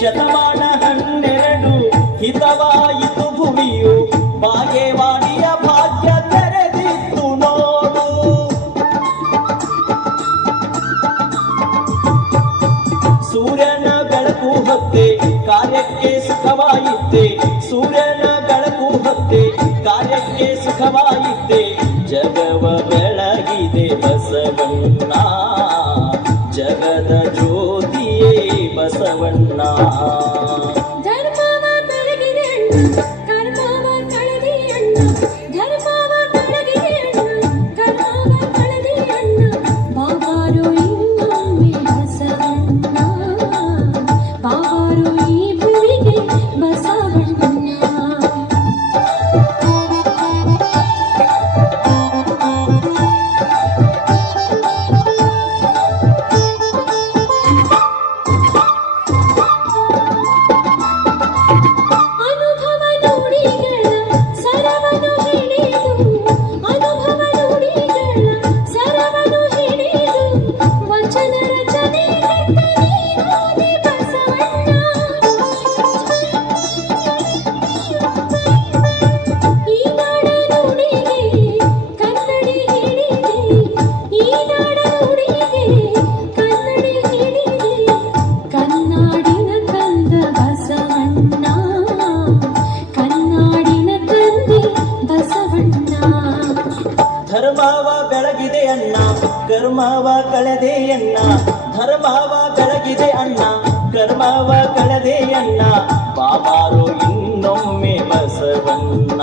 ಶತಮಾನ 12 ಹಿತವಾಯಿತು ಭುವಿಯು ಬಾಗೇವಾಡಿಯ ಭಾಗ್ಯ ತೆರೆದಿತ್ತು ನೋಡು. ಸೂರ್ಯನ ಬೆಳಕು ಹೊತ್ತೆ ಕಾರ್ಯಕ್ಕೆ ಸುಖವಾಯಿತೆ, ಸೂರ್ಯನ ಬೆಳಕು ಹೊತ್ತೆ ಕಾರ್ಯಕ್ಕೆ ಸುಖವಾಯಿತೆ, ಜಗವ ಬೆಳಗಿದೆ ಬಸವಣ್ಣ, ಜಗದ ಜ್ಯೋತಿಯೇ ಬಸವಣ್ಣ. ಧರ್ಮವ ಬೆಳಗಿದೆ ಅಣ್ಣ ಕರ್ಮವ ಕಳೆದೆ ಅಣ್ಣ, ಧರ್ಮವ ಬೆಳಗಿದೆ ಅಣ್ಣ ಕರ್ಮವ ಕಳೆದೆ ಅಣ್ಣ, ಬಾಬಾರು ಇನ್ನೊಮ್ಮೆ ಬಸವಣ್ಣ.